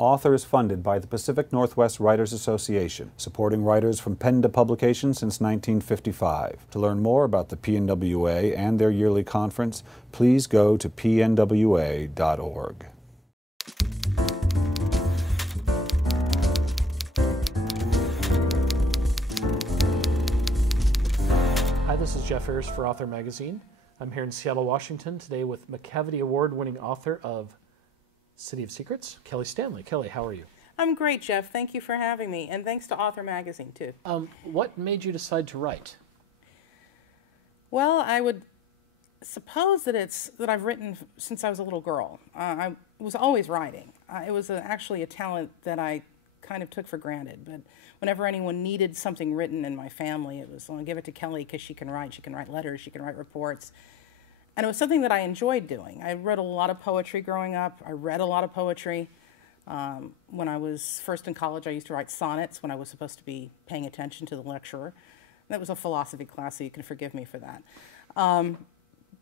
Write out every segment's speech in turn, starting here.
Author is funded by the Pacific Northwest Writers Association, supporting writers from pen to publication since 1955. To learn more about the PNWA and their yearly conference, please go to pnwa.org. Hi, this is Jeff Ayers for Author Magazine. I'm here in Seattle, Washington today with McCavity Award-winning author of City of Secrets, Kelli Stanley. Kelli, how are you? I'm great, Jeff. Thank you for having me, and thanks to Author Magazine, too. What made you decide to write? Well, I would suppose that it's that I've written since I was a little girl. I was always writing. It was actually a talent that I kind of took for granted, but whenever anyone needed something written in my family, it was, well, give it to Kelli because she can write letters, she can write reports. And it was something that I enjoyed doing. I read a lot of poetry growing up. I read a lot of poetry. When I was first in college, I used to write sonnets when I was supposed to be paying attention to the lecturer. That was a philosophy class, so you can forgive me for that.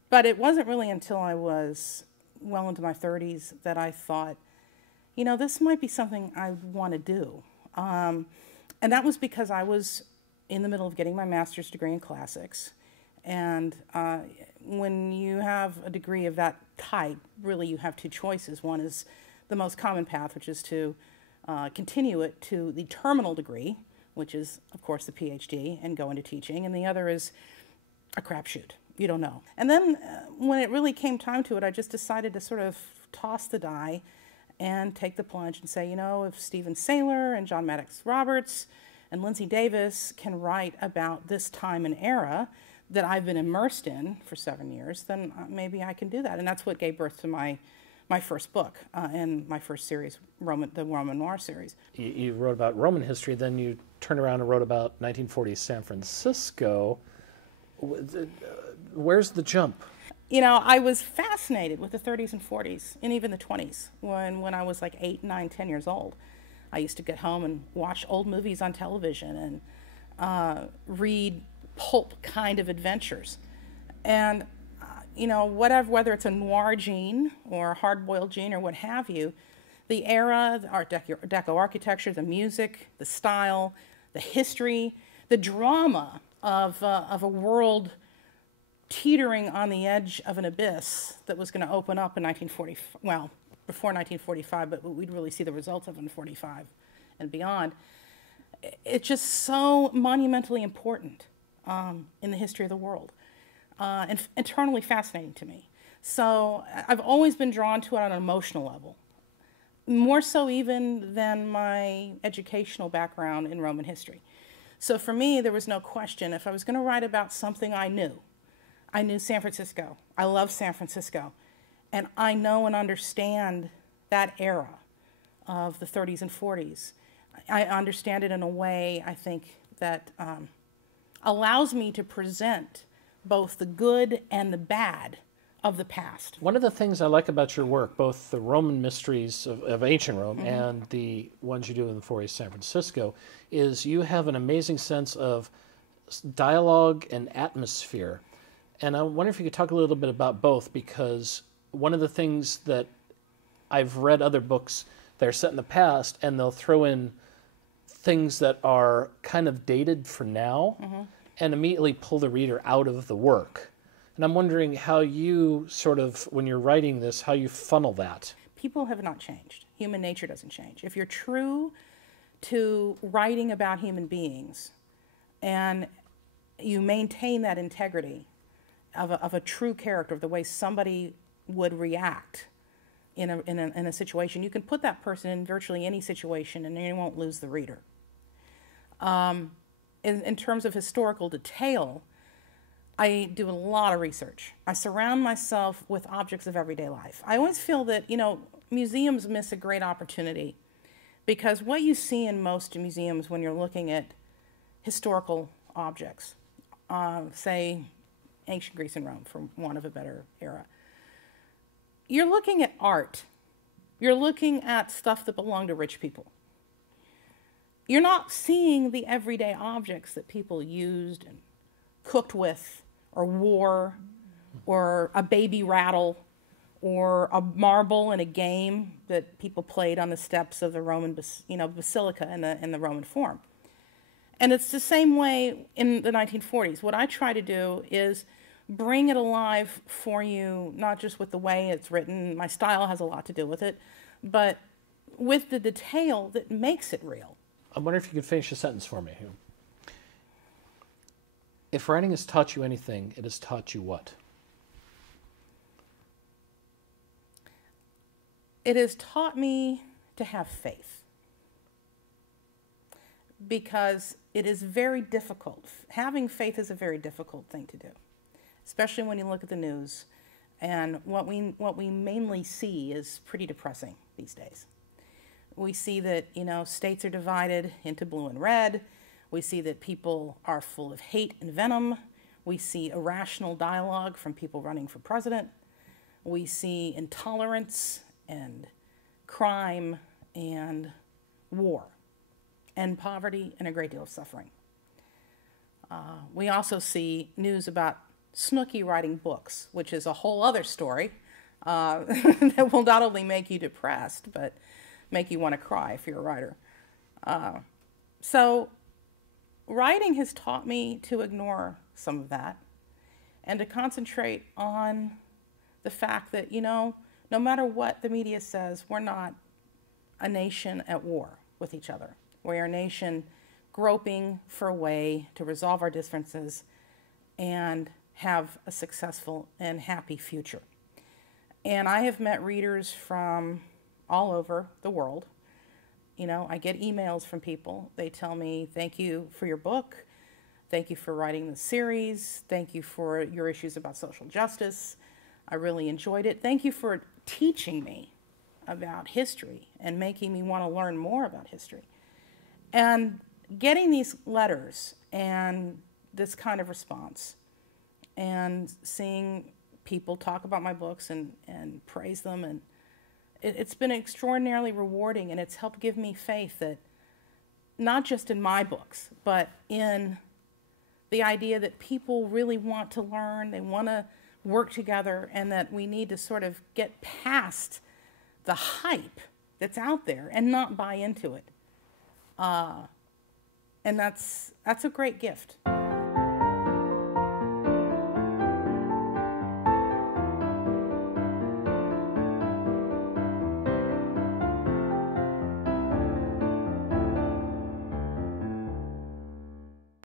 But it wasn't really until I was well into my 30s that I thought, you know, this might be something I want to do. And that was because I was in the middle of getting my master's degree in classics. And when you have a degree of that type, really you have two choices. One is the most common path, which is to continue it to the terminal degree, which is, of course, the PhD, and go into teaching. And the other is a crapshoot. You don't know. And then when it really came time to it, I just decided to sort of toss the die and take the plunge and say, you know, if Stephen Saylor and John Maddox Roberts and Lindsay Davis can write about this time and era that I've been immersed in for 7 years, then maybe I can do that. And that's what gave birth to my first book and my first series, the Roman Noir series. You wrote about Roman history, then you turned around and wrote about 1940s San Francisco. Where's the jump? You know, I was fascinated with the 30s and 40s and even the 20s when I was like 8, 9, 10 years old. I used to get home and watch old movies on television and read pulp kind of adventures. And, you know, whether it's a noir gene or a hard-boiled gene or what have you, the era, the Art Deco architecture, the music, the style, the history, the drama of a world teetering on the edge of an abyss that was going to open up in 1940, well, before 1945, but we'd really see the results of it in 45 and beyond. It's just so monumentally important in the history of the world, and eternally fascinating to me. So I've always been drawn to it on an emotional level, more so even than my educational background in Roman history. So for me, there was no question. If I was going to write about something I knew San Francisco. I love San Francisco. And I know and understand that era of the 30s and 40s. I understand it in a way, I think, that allows me to present both the good and the bad of the past. One of the things I like about your work, both the Roman mysteries of ancient Rome and the ones you do in the 40s San Francisco, is you have an amazing sense of dialogue and atmosphere. And I wonder if you could talk a little bit about both, because one of the things that I've read other books that are set in the past, and they'll throw in things that are kind of dated for now and immediately pull the reader out of the work. And I'm wondering how you sort of, when you're writing this, how you funnel that. People have not changed. Human nature doesn't change. If you're true to writing about human beings and you maintain that integrity of a true character, of the way somebody would react in a situation, you can put that person in virtually any situation and you won't lose the reader. In terms of historical detail, I do a lot of research. I surround myself with objects of everyday life. I always feel that, you know, museums miss a great opportunity because what you see in most museums when you're looking at historical objects, say ancient Greece and Rome, for want of a better era, you're looking at art. You're looking at stuff that belonged to rich people. You're not seeing the everyday objects that people used and cooked with, or wore, or a baby rattle, or a marble in a game that people played on the steps of the Roman, basilica in the Roman Forum. And it's the same way in the 1940s. What I try to do is bring it alive for you, not just with the way it's written. My style has a lot to do with it, but with the detail that makes it real. I wonder if you could finish a sentence for me. If writing has taught you anything, it has taught you what? It has taught me to have faith, because it is very difficult. Having faith is a very difficult thing to do, especially when you look at the news. And what we mainly see is pretty depressing these days. We see that, states are divided into blue and red. We see that people are full of hate and venom. We see irrational dialogue from people running for president. We see intolerance and crime and war and poverty and a great deal of suffering. We also see news about Snooki writing books, which is a whole other story that will not only make you depressed, but make you want to cry if you're a writer. So writing has taught me to ignore some of that and to concentrate on the fact that, no matter what the media says, we're not a nation at war with each other. We're a nation groping for a way to resolve our differences and have a successful and happy future. And I have met readers from all over the world. I get emails from people. They tell me, thank you for your book. Thank you for writing the series. Thank you for your issues about social justice. I really enjoyed it. Thank you for teaching me about history and making me want to learn more about history. And getting these letters and this kind of response and seeing people talk about my books and praise them, and it's been extraordinarily rewarding, and it's helped give me faith that not just in my books, but in the idea that people really want to learn, they want to work together, and that we need to sort of get past the hype that's out there and not buy into it. And that's a great gift.